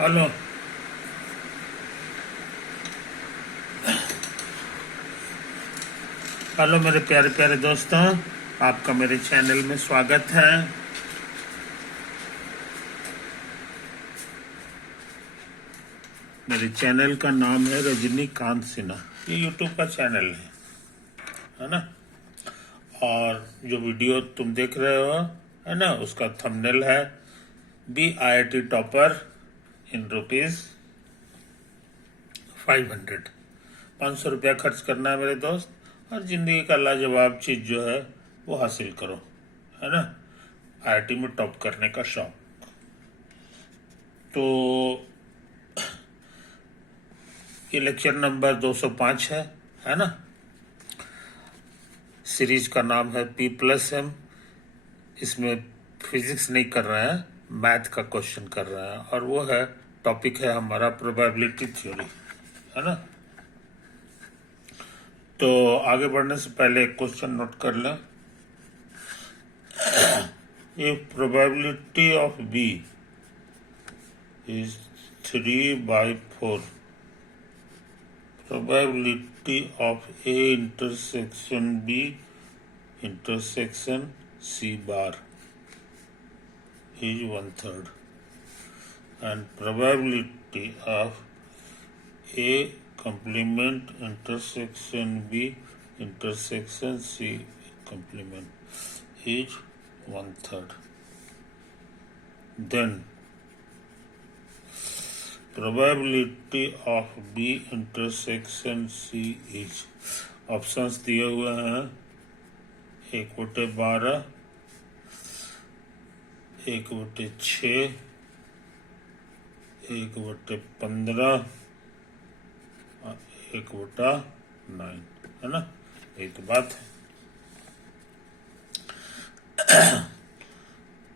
Hello. Hello मेरे प्यारे प्यारे दोस्तों, आपका मेरे चैनल में स्वागत है। मेरे चैनल का नाम है रजनीकांत सिन्हा। ये यूट्यूब का चैनल है ना। और जो वीडियो तुम देख रहे हो है ना, उसका थंबनेल है बी IIT टॉपर इन ₹500। 500 रुपया खर्च करना है मेरे दोस्त, और जिंदगी का लाजवाब चीज जो है वो हासिल करो, है ना। IIT में टॉप करने का शौक। तो ये लेक्चर नंबर 205 है ना। सीरीज का नाम है P+M। इसमें फिजिक्स नहीं कर रहे हैं, मैथ का क्वेश्चन कर रहे हैं, और वो है टॉपिक है हमारा प्रोबेबिलिटी थ्योरी, है ना। तो आगे बढ़ने से पहले एक क्वेश्चन नोट कर लें। If probability of B is 3/4, probability of A intersection B intersection C bar is 1/3, and probability of A complement intersection B intersection C complement is 1/3. Then probability of B intersection C is, options दिए हुए हैं 1/12, 1/6, 1/15, 1/9, है ना। यही तो बात है।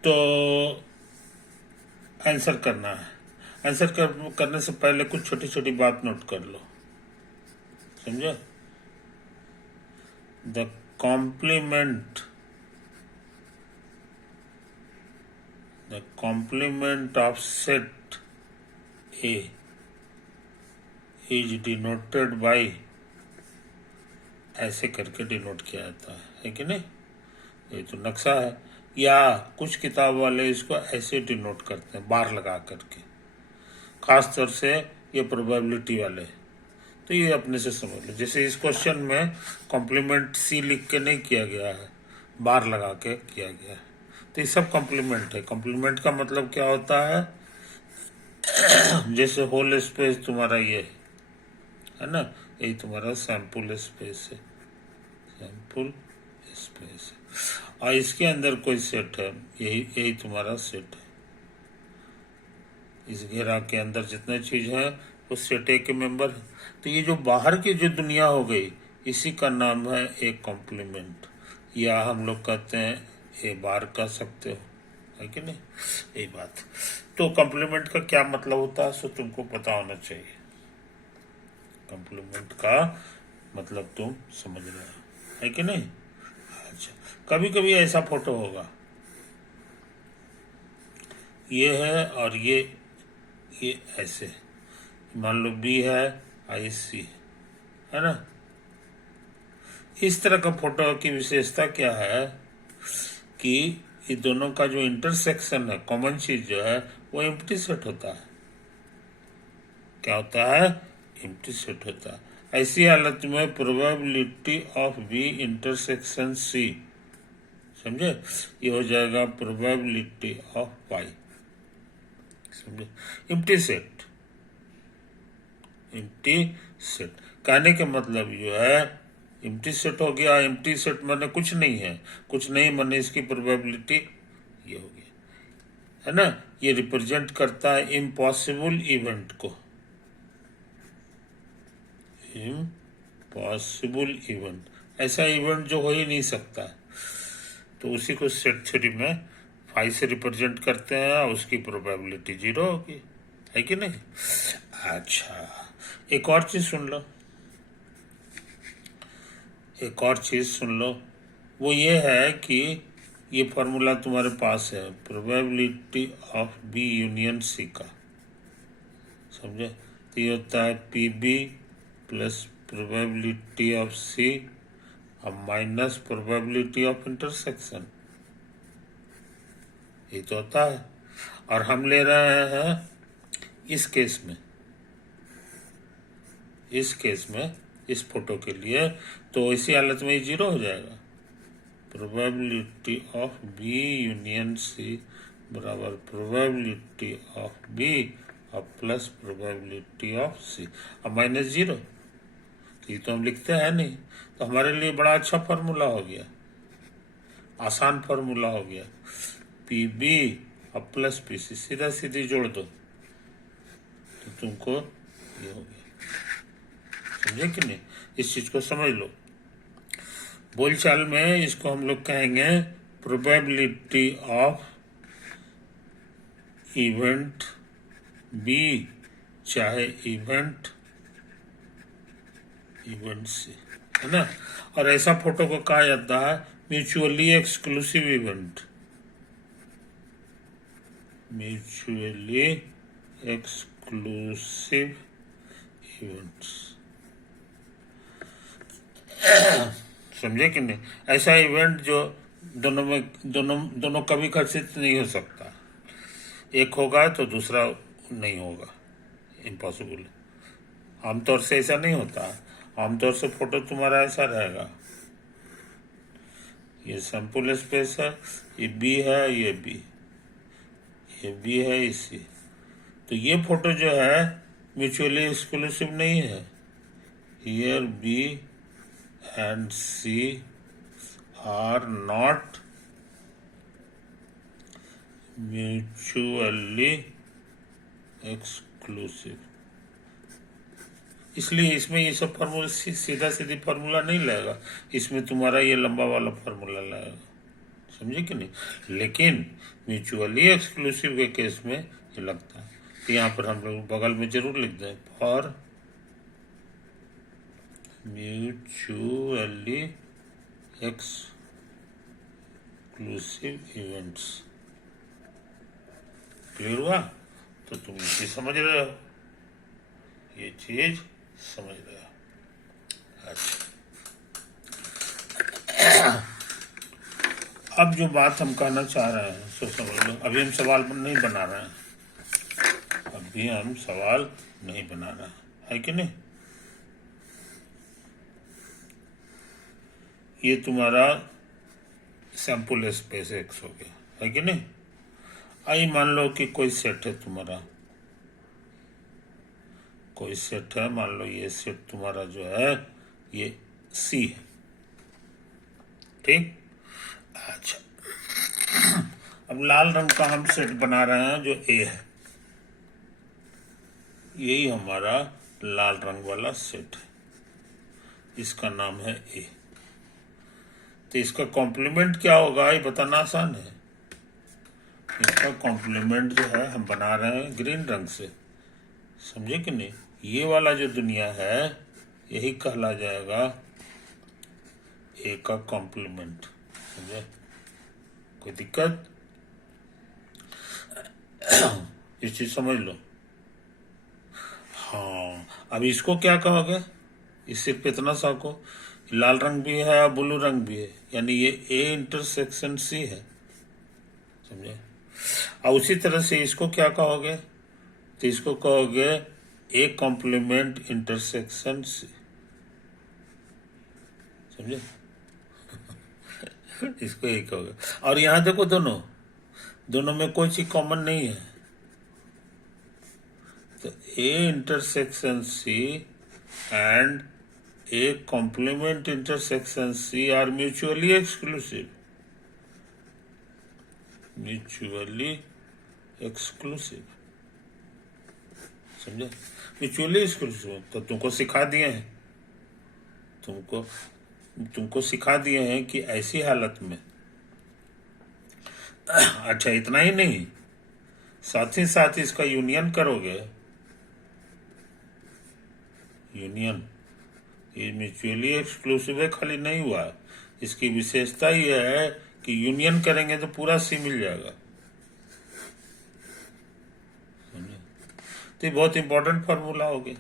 तो आंसर करना है। आंसर करने से पहले कुछ छोटी छोटी बात नोट कर लो, समझे। The complement of set A is denoted by, ऐसे करके डिनोट किया जाता है कि नहीं। ये तो नक्शा है, या कुछ किताब वाले इसको ऐसे डिनोट करते हैं बार लगा करके, खास तौर से ये प्रोबेबिलिटी वाले। तो ये अपने से समझ लो, जैसे इस क्वेश्चन में कॉम्प्लीमेंट C लिख के नहीं किया गया है, बार लगा के किया गया है। तो ये सब कॉम्प्लीमेंट है। कॉम्प्लीमेंट का मतलब क्या होता है, जैसे होल स्पेस तुम्हारा ये है ना, यही तुम्हारा सैंपल स्पेस है, सैंपल स्पेस है, और इसके अंदर कोई सेट है, यही तुम्हारा सेट है। इस घेरा के अंदर जितने चीज है वो सेट ए के मेंबर है। तो ये जो बाहर की जो दुनिया हो गई, इसी का नाम है ए कॉम्प्लीमेंट, या हम लोग कहते हैं ए बार कह सकते हो, है कि नहीं। यही बात। तो कॉम्प्लीमेंट का क्या मतलब होता है, सो तुमको पता होना चाहिए। कॉम्प्लीमेंट का मतलब तुम समझ रहे हो, है कि नहीं। अच्छा, कभी कभी ऐसा फोटो होगा, ये है और ये ऐसे, मान लो B है IC, है ना। इस तरह का फोटो की विशेषता क्या है कि ये दोनों का जो इंटरसेक्शन है, कॉमन चीज जो है, वो एम्प्टी सेट होता है। क्या होता है, एम्प्टी सेट होता है। ऐसी हालत में probability of B intersection C, समझे, ये हो जाएगा प्रोबेबिलिटी ऑफ Y, समझे। एम्प्टी सेट कहने के मतलब जो है, एम्प्टी सेट हो गया। एम्प्टी सेट माने कुछ नहीं है, कुछ नहीं माने इसकी प्रोबेबिलिटी ये हो गया, है ना। ये रिप्रेजेंट करता है इम्पॉसिबल इवेंट को, इम्पॉसिबल इवेंट, ऐसा इवेंट जो हो ही नहीं सकता है। तो उसी को सेट थ्योरी में 5 से रिप्रेजेंट करते हैं, और उसकी प्रोबेबिलिटी 0 होगी, है कि नहीं। अच्छा, एक और चीज सुन लो, वो ये है कि ये फॉर्मूला तुम्हारे पास है probability of B union C का, समझे। तो ये होता है P B plus probability of C और माइनस प्रोबेबिलिटी ऑफ इंटरसेक्शन, ये तो होता है। और हम ले रहे हैं इस केस में, इस फोटो के लिए, तो इसी हालत में ये 0 हो जाएगा। Probability of B union C बराबर प्रोबेबिलिटी ऑफ बी और प्लस प्रोबेबिलिटी ऑफ सी और माइनस 0। ये तो हम लिखते हैं नहीं, तो हमारे लिए बड़ा अच्छा फार्मूला हो गया, आसान फार्मूला हो गया। पी बी और प्लस पी सी सीधा सीधी जोड़ दो तो तुमको ये हो गया। समझे कि नहीं, इस चीज को समझ लो। बोलचाल में इसको हम लोग कहेंगे प्रोबेबिलिटी ऑफ इवेंट बी चाहे इवेंट सी, है ना। और ऐसा फोटो को कहा जाता है mutually exclusive event, mutually exclusive events. समझे कि नहीं, ऐसा इवेंट जो दोनों कभी घटित नहीं हो सकता, एक होगा तो दूसरा नहीं होगा, इम्पॉसिबल। आमतौर से ऐसा नहीं होता, आमतौर से फोटो तुम्हारा ऐसा रहेगा, ये सैंपल स्पेस है, ये बी है, ये बी है, इसी। तो ये फोटो जो है म्यूचुअली एक्सक्लूसिव नहीं है। Here B and C are not mutually exclusive, इसलिए इसमें ये सब फार्मूला सीधा सीधी फार्मूला नहीं लगेगा, इसमें तुम्हारा ये लंबा वाला फार्मूला लगेगा। समझे कि नहीं, लेकिन म्यूचुअली एक्सक्लूसिव के केस में ये लगता है। तो यहाँ पर हम लोग बगल में जरूर लिख दें, for mutually exclusive events. Clear हुआ, तो तुम ये समझ रहे हो, ये चीज समझ रहे हो। अच्छा, अब जो बात हम कहना चाह रहे हैं सो समझ लो। अभी हम सवाल नहीं बना रहे हैं, है कि नहीं। ये तुम्हारा सैंपल स्पेस एक्स हो गया, है कि नहीं। आई मान लो कि कोई सेट है तुम्हारा, कोई सेट है, मान लो ये सेट तुम्हारा जो है ये सी है, ठीक। अच्छा, अब लाल रंग का हम सेट बना रहे हैं जो ए है, यही हमारा लाल रंग वाला सेट है, इसका नाम है ए। तो इसका कॉम्प्लीमेंट क्या होगा ये बताना आसान है। इसका कॉम्प्लीमेंट जो है हम बना रहे हैं ग्रीन रंग से, समझे कि नहीं। ये वाला जो दुनिया है यही कहला जाएगा ए का कॉम्प्लीमेंट, समझे। कोई दिक्कत, इस चीज समझ लो। हाँ, अब इसको क्या कहोगे, इस सिर्फ इतना सा को, लाल रंग भी है और ब्लू रंग भी है, यानी ये ए इंटरसेक्शन सी है, समझे। और उसी तरह से इसको क्या कहोगे, तो इसको कहोगे ए कॉम्प्लीमेंट इंटरसेक्शन सी, समझे। इसको एक कहोगे। और यहाँ देखो दोनों में कोई चीज कॉमन नहीं है, तो A intersection C and A complement intersection C are mutually exclusive, समझे। म्यूचुअली एक्सक्लूसिव तो तुमको सिखा दिए हैं, तुमको सिखा दिए हैं कि ऐसी हालत में। अच्छा, इतना ही नहीं, साथ ही साथ इसका यूनियन करोगे, यूनियन, ये म्यूचुअली एक्सक्लूसिव है खाली नहीं हुआ, इसकी विशेषता ये है कि यूनियन करेंगे तो पूरा सी मिल जाएगा, समझे। तो ये बहुत इंपॉर्टेंट फार्मूला हो गया,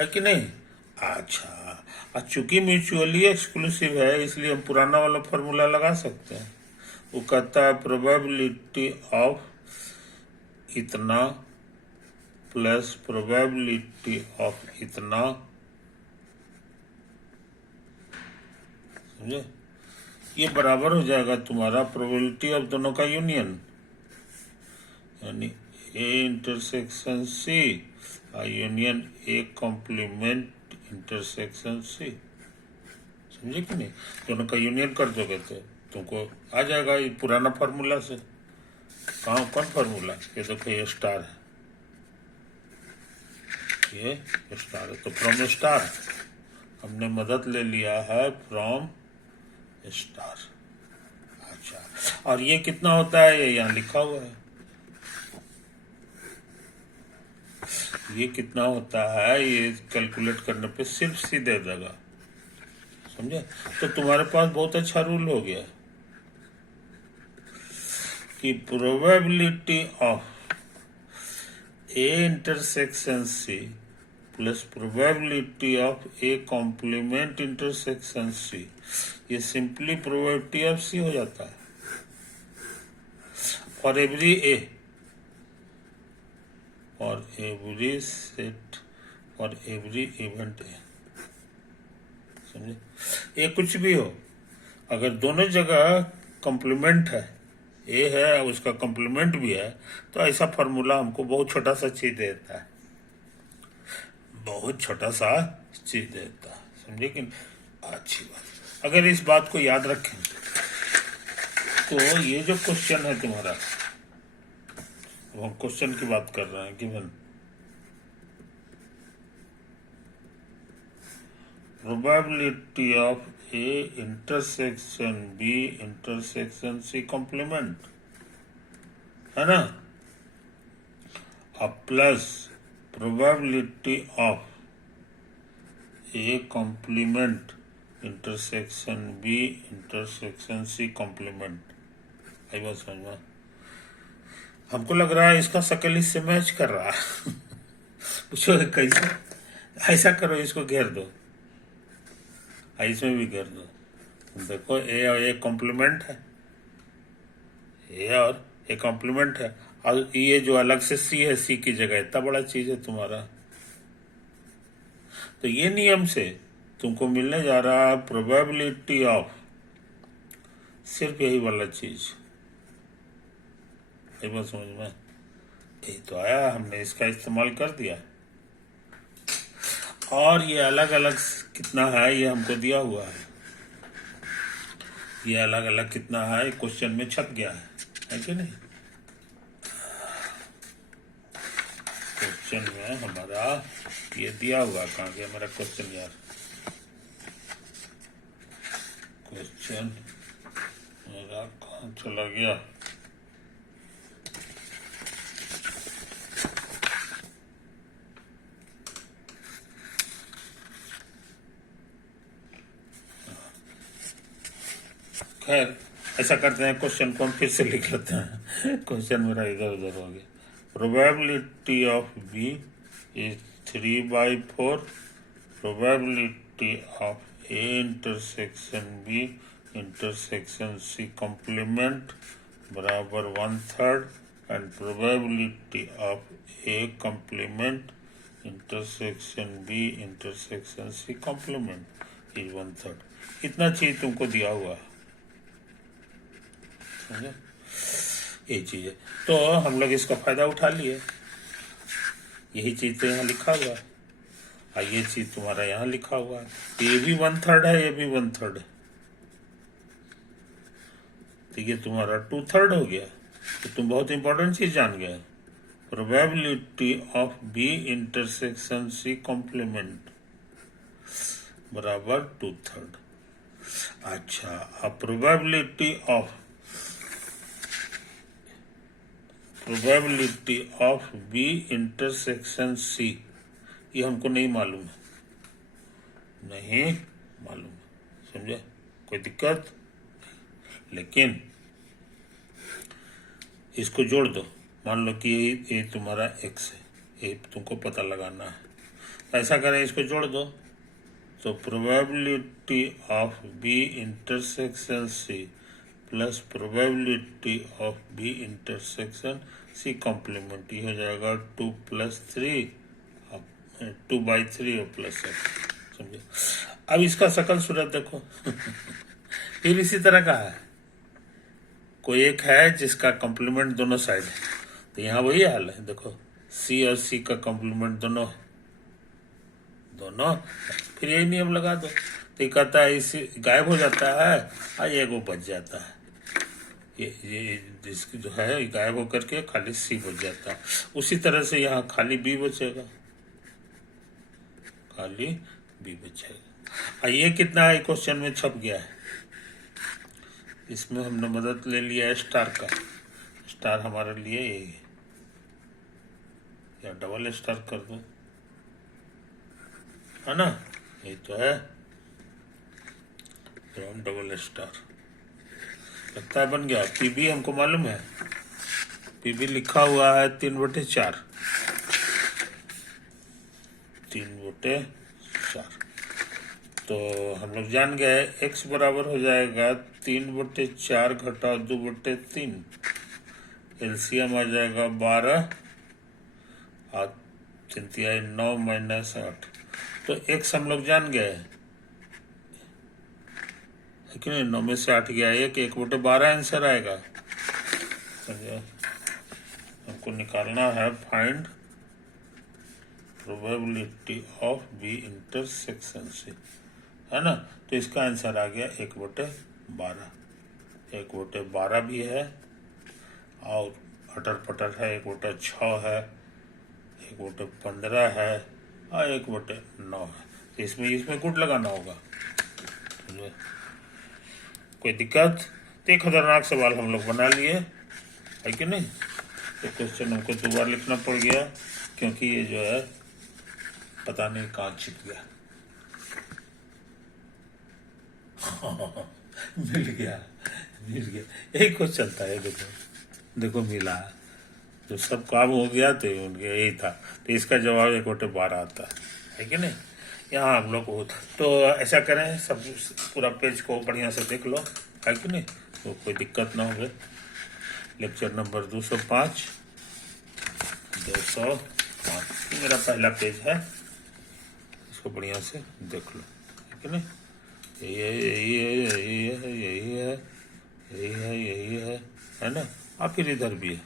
है कि नहीं? अच्छा, चूंकि म्यूचुअली एक्सक्लूसिव है इसलिए हम पुराना वाला फार्मूला लगा सकते हैं। वो कहता है प्रोबेबिलिटी ऑफ इतना प्लस प्रोबेबिलिटी ऑफ इतना, समझे? ये बराबर हो जाएगा तुम्हारा प्रोबेबिलिटी ऑफ दोनों का यूनियन, यानी A intersection C union A complement intersection C, समझे कि नहीं? दोनों का यूनियन कर दोगे तो तुमको आ जाएगा ये पुराना फार्मूला से। कहाँ, कौन फार्मूला? ये देखो ये स्टार है, ये स्टार है, तो फ्रॉम स्टार हमने मदद ले लिया है फ्रॉम स्टार। अच्छा, और ये कितना होता है? ये यहाँ लिखा हुआ है, ये कितना होता है ये कैलकुलेट करने पे सिर्फ सी दे देगा, समझे? तो तुम्हारे पास बहुत अच्छा रूल हो गया कि probability of A intersection C plus probability of A complement intersection C, ये सिंपली प्रोबेबिलिटी ऑफ सी हो जाता है for every A, for every set, for every event A, समझे? ये कुछ भी हो, अगर दोनों जगह कॉम्प्लीमेंट है, ए है उसका कॉम्प्लीमेंट भी है, तो ऐसा फार्मूला हमको बहुत छोटा सा चीज देता है, बहुत छोटा सा चीज देता है, समझे कि? अच्छी बात, अगर इस बात को याद रखें तो ये जो क्वेश्चन है तुम्हारा, हम क्वेश्चन की बात कर रहे हैं, given probability of A intersection B intersection C complement, है ना? अब plus probability of A complement intersection B intersection C complement. आई बात समझ में? हमको लग रहा है इसका शक्ल इससे मैच कर रहा है पूछो कैसे? ऐसा करो, इसको घेर दो, इसमें भी घेर दो, देखो ए और ए कॉम्प्लीमेंट है, ए और ए कॉम्प्लीमेंट है, और ये जो अलग से सी है, सी की जगह इतना बड़ा चीज है तुम्हारा, तो ये नियम से तुमको मिलने जा रहा है प्रोबेबिलिटी ऑफ सिर्फ यही वाला चीज, एक बात समझ में? यही तो आया, हमने इसका इस्तेमाल कर दिया, और ये अलग अलग कितना है ये हमको दिया हुआ है, ये अलग अलग कितना है क्वेश्चन में छप गया है कि नहीं? क्वेश्चन में हमारा ये दिया हुआ, कहाँ गया मेरा क्वेश्चन यार? क्वेश्चन मेरा कहाँ चला गया? खैर ऐसा करते हैं, क्वेश्चन को हम फिर से लिख लेते हैं क्वेश्चन मेरा इधर उधर हो गया। Probability of B is 3/4, probability of A intersection B intersection C complement बराबर 1/3 and probability of A complement intersection B intersection C complement is 1/3। इतना चीज तुमको दिया हुआ है, यही चीज है, तो हम लोग इसका फायदा उठा लिए, यही चीज तो यहाँ लिखा हुआ है, और ये चीज तुम्हारा यहाँ लिखा हुआ है, ये भी 1/3 है, ये भी 1/3 है, तो ये तुम्हारा 2/3 हो गया। तो तुम बहुत इंपॉर्टेंट चीज जान गए, probability of B intersection C complement बराबर 2/3। अच्छा, अब probability of B intersection C, ये हमको नहीं मालूम है, नहीं मालूम है, समझे? कोई दिक्कत? लेकिन इसको जोड़ दो, मान लो कि ये तुम्हारा x है, ये तुमको पता लगाना है। तो ऐसा करें, इसको जोड़ दो, तो probability of B intersection C plus probability of B intersection C complement, ये हो जाएगा 2+3 2/3 और प्लस एक्स। समझे? अब इसका शकल सूरत देखो फिर इसी तरह का है, कोई एक है जिसका कॉम्प्लीमेंट दोनों साइड है, तो यहाँ वही हाल है। देखो सी और सी का कॉम्प्लीमेंट दोनों, फिर यही नियम लगा दो, तो ये कहता है इसी गायब हो जाता है और ये वो बच जाता है, ये जिसकी जो है गायब होकर के खाली सी बच जाता है। उसी तरह से यहाँ खाली बी बचेगा, खाली बी बचेगा। और ये कितना है क्वेश्चन में छप गया है, इसमें हमने मदद ले लिया है स्टार का। स्टार हमारे लिए यही है, या डबल स्टार कर दो, है ना, ये तो है, तो हम डबल स्टार लगता है बन गया। पीबी हमको मालूम है, पीबी लिखा हुआ है 3/4, 3/4। तो हम लोग जान गए x बराबर हो जाएगा 3/4 घटा 2/3, एलसीएम आ जाएगा 12 और 3 9 -8। तो x हम लोग जान गए, लेकिन 9 में से 8 गया, 1/12 आंसर आएगा। समझे? हमको निकालना है find probability of B intersection से, है ना। तो इसका आंसर आ गया 1/12, 1/12 भी है और अटर पटर है, 1/6 है, 1/15 है और 1/9 है। इसमें गुड लगाना होगा। कोई दिक्कत? तो एक खतरनाक सवाल हम लोग बना लिए, है कि नहीं। तो क्वेश्चन हमको 2 बार लिखना पड़ गया, क्योंकि ये जो है पता नहीं कहाँ छिप गया मिल गया। एक क्वेश्चन था ये, देखो मिला, तो सब काम हो गया, तो उनके यही था। तो इसका जवाब 1/12 आता है कि नहीं। यहाँ हम लोग को तो ऐसा करें, सब पूरा पेज को बढ़िया से देख लो, है कि नहीं, तो कोई दिक्कत ना हो। लेक्चर नंबर 205 मेरा पहला पेज है, इसको बढ़िया से देख लो, है कि नहीं। यही है ना। और फिर इधर भी है,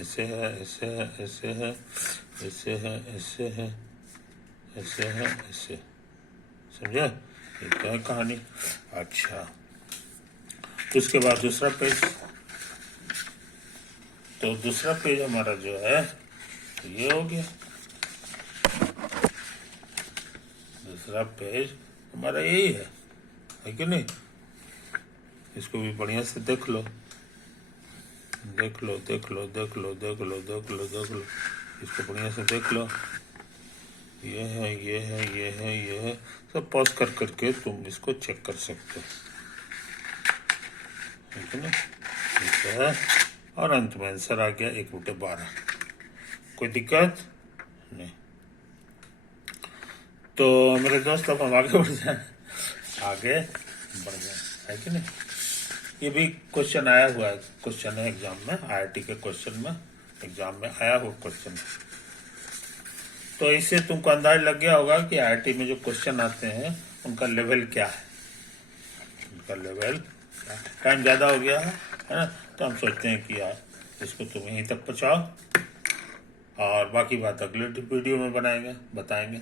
ऐसे है, ऐसे है, ऐसे है, ऐसे है, ऐसे है, ऐसे है, ऐसे। समझा? ये क्या है कहानी। अच्छा, तो उसके बाद दूसरा पेज, तो दूसरा पेज हमारा जो है ये हो गया। दूसरा पेज हमारा यही है कि नहीं। इसको भी बढ़िया से देख लो, देख लो, देख लो, देख लो, देख लो, देख लो, देख लो, इसको बढ़िया से देख लो। ये है, ये है, ये है, ये है, सब पॉज कर करके तुम इसको चेक कर सकते हो, ठीक है ना। ठीक है, और अंत में आंसर आ गया 1/12। कोई दिक्कत नहीं। तो मेरे दोस्त, अब हम आगे बढ़ जाए, आगे बढ़ जाए, है कि नहीं। ये भी क्वेश्चन आया हुआ है, क्वेश्चन है एग्जाम में, आईआईटी के क्वेश्चन में, एग्जाम में आया हुआ क्वेश्चन। तो इससे तुमको अंदाज लग गया होगा कि आईआईटी में जो क्वेश्चन आते हैं उनका लेवल क्या है, उनका लेवल। टाइम ज़्यादा हो गया है ना, तो हम सोचते हैं कि यार इसको तुम यहीं तक पहुँचाओ, और बाकी बात अगले वीडियो में बताएंगे।